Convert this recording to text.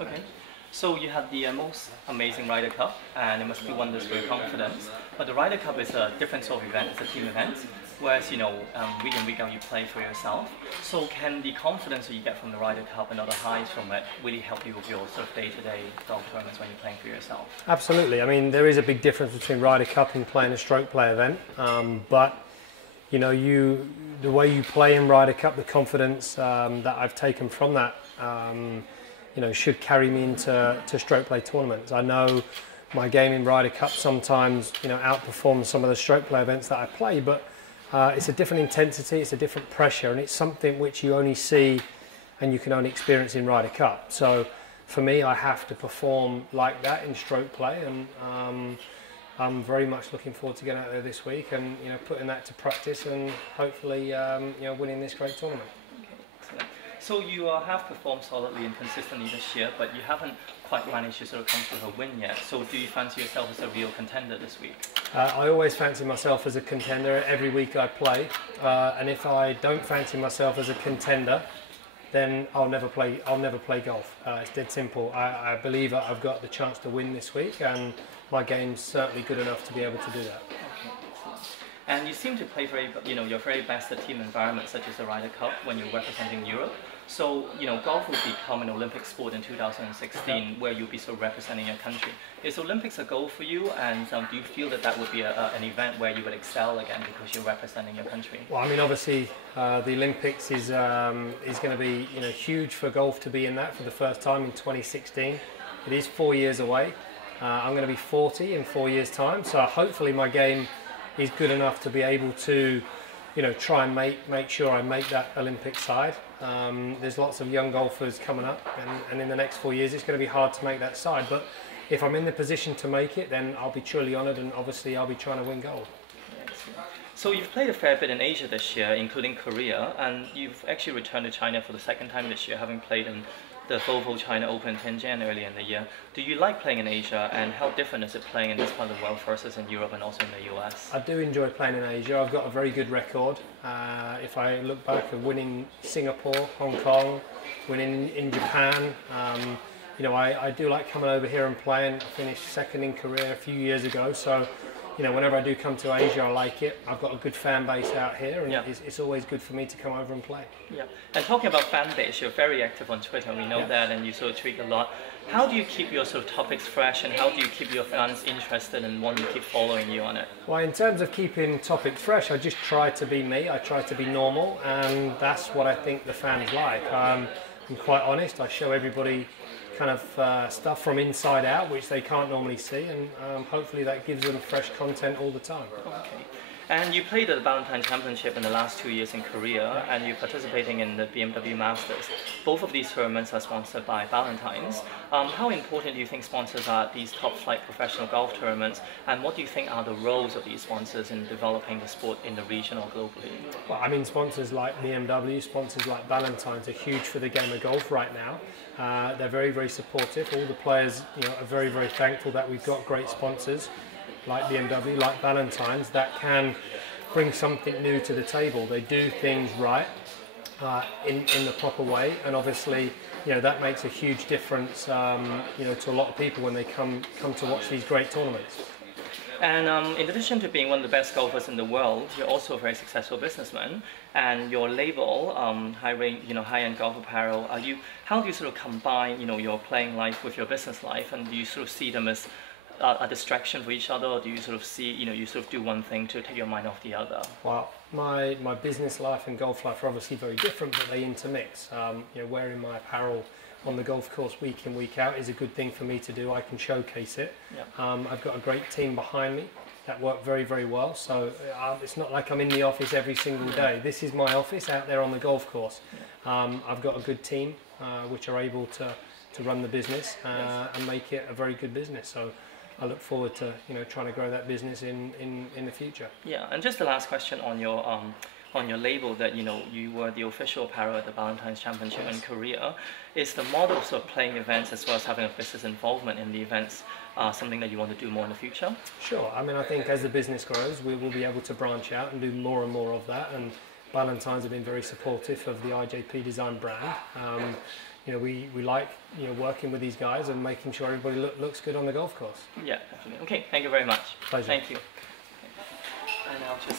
Okay. So you had the most amazing Ryder Cup, and it must do wonders for your confidence. But the Ryder Cup is a different sort of event; it's a team event. Whereas week in week out you play for yourself. So can the confidence that you get from the Ryder Cup and other highs from it really help you with your sort of day-to-day golf tournaments when you're playing for yourself? Absolutely. I mean, there is a big difference between Ryder Cup and playing a stroke play event. But the way you play in Ryder Cup, the confidence that I've taken from that, should carry me into stroke play tournaments. I know my game in Ryder Cup sometimes, outperforms some of the stroke play events that I play, but it's a different intensity, it's a different pressure, and it's something which you only see and you can only experience in Ryder Cup. So for me, I have to perform like that in stroke play, and I'm very much looking forward to getting out there this week and putting that to practice and hopefully winning this great tournament. Okay, so you have performed solidly and consistently this year, but you haven't quite managed to sort of come to a win yet. So do you fancy yourself as a real contender this week? I always fancy myself as a contender every week I play, and if I don't fancy myself as a contender, then I'll never play golf. It's dead simple. I believe I've got the chance to win this week, and my game's certainly good enough to be able to do that. Okay. And you seem to play your very best at team environments such as the Ryder Cup when you're representing Europe. So, golf will become an Olympic sport in 2016 where you'll be sort of representing your country. Is Olympics a goal for you, and do you feel that would be an event where you would excel again because you're representing your country? Well, I mean, obviously, the Olympics is going to be huge for golf to be in that for the first time in 2016. It is 4 years away. I'm going to be 40 in 4 years' time, so hopefully my game is good enough to be able to try and make sure I make that Olympic side. There's lots of young golfers coming up, and in the next 4 years it's going to be hard to make that side, but if I'm in the position to make it, then I'll be truly honoured, and obviously I'll be trying to win gold. So you've played a fair bit in Asia this year, including Korea, and you've actually returned to China for the second time this year, having played in the Volvo China Open in Tianjin earlier in the year. Do you like playing in Asia, and how different is it playing in this part of the world versus in Europe and also in the US? I do enjoy playing in Asia. I've got a very good record. If I look back at winning Singapore, Hong Kong, winning in Japan, I do like coming over here and playing. I finished second in Korea a few years ago, so whenever I do come to Asia, I like it. I've got a good fan base out here, and it's always good for me to come over and play. Yeah. And talking about fan base, you're very active on Twitter, we know that, and you sort of tweet a lot. How do you keep your sort of topics fresh, and how do you keep your fans interested and want to keep following you on it? Well, in terms of keeping topics fresh, I just try to be me. I try to be normal, and that's what I think the fans like. I'm quite honest. I show everybody kind of stuff from inside out, which they can't normally see, and hopefully that gives them fresh content all the time. Okay. And you played at the Ballantine Championship in the last 2 years in Korea, and you're participating in the BMW Masters. Both of these tournaments are sponsored by Ballantines. How important do you think sponsors are at these top-flight professional golf tournaments, and what do you think are the roles of these sponsors in developing the sport in the region or globally? Well, I mean, sponsors like BMW, sponsors like Ballantines are huge for the game of golf right now. They're very, very supportive. All the players are very, very thankful that we've got great sponsors like BMW, like Ballantines, that can bring something new to the table. They do things right in the proper way, and obviously that makes a huge difference to a lot of people when they come to watch these great tournaments. And in addition to being one of the best golfers in the world, you're also a very successful businessman. And your label, high-end golf apparel, how do you sort of combine your playing life with your business life, and do you sort of see them as a distraction for each other, or do you sort of see, you sort of do one thing to take your mind off the other? Well, my business life and golf life are obviously very different, but they intermix. Wearing my apparel on the golf course week in, week out is a good thing for me to do. I can showcase it. I've got a great team behind me that work very, very well, so it's not like I'm in the office every single day. This is my office out there on the golf course. I've got a good team which are able to run the business and make it a very good business. So I look forward to trying to grow that business in the future. Yeah, and just the last question on your label that you were the official apparel at the Ballantines Championship in Korea. Is the model of playing events as well as having a business involvement in the events something that you want to do more in the future? Sure. I mean, I think as the business grows, we will be able to branch out and do more and more of that. And Ballantines have been very supportive of the IJP design brand. we like working with these guys and making sure everybody looks good on the golf course. Yeah, definitely. Okay, thank you very much. Pleasure. Thank you. And I'll just